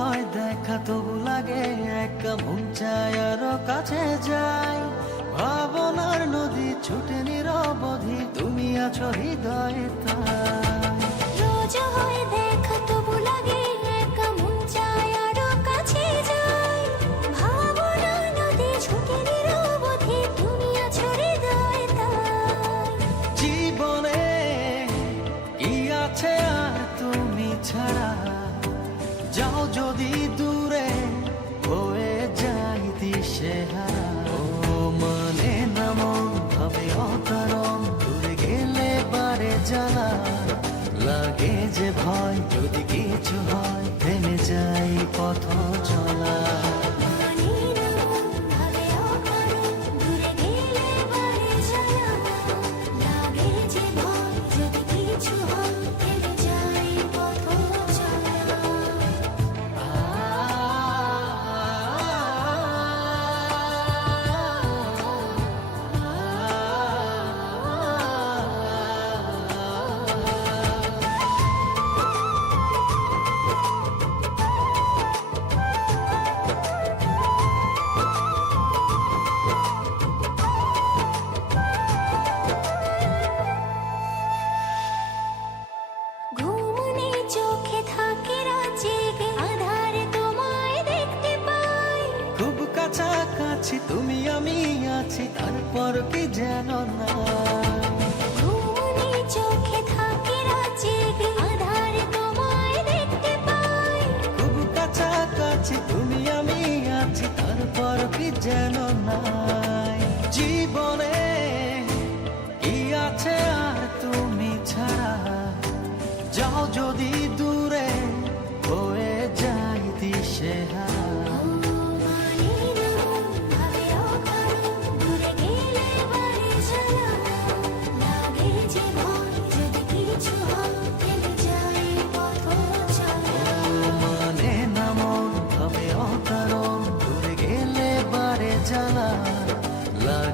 হয় দেখা তবু লাগে, একা মন চায় আরও কাছে যায় ভাবনার নদী ছুটে নিরবধি তুমি আছো হৃদয় তাই। রোজ হয় যদি দূরে কাছাকাছি তুমি আমি আছি তারপর কি যেন না। ঘুমনে চোখে থাকে রাত জেগে আধারে তোমায় দেখতে পাই। খুব কাছাকাছি তুমি আমি আছি তারপর কি যেন নাই। জীবনে কি আছে আর তুমি ছাড়া? যাও যদি দূরে হয়ে যাই দিশে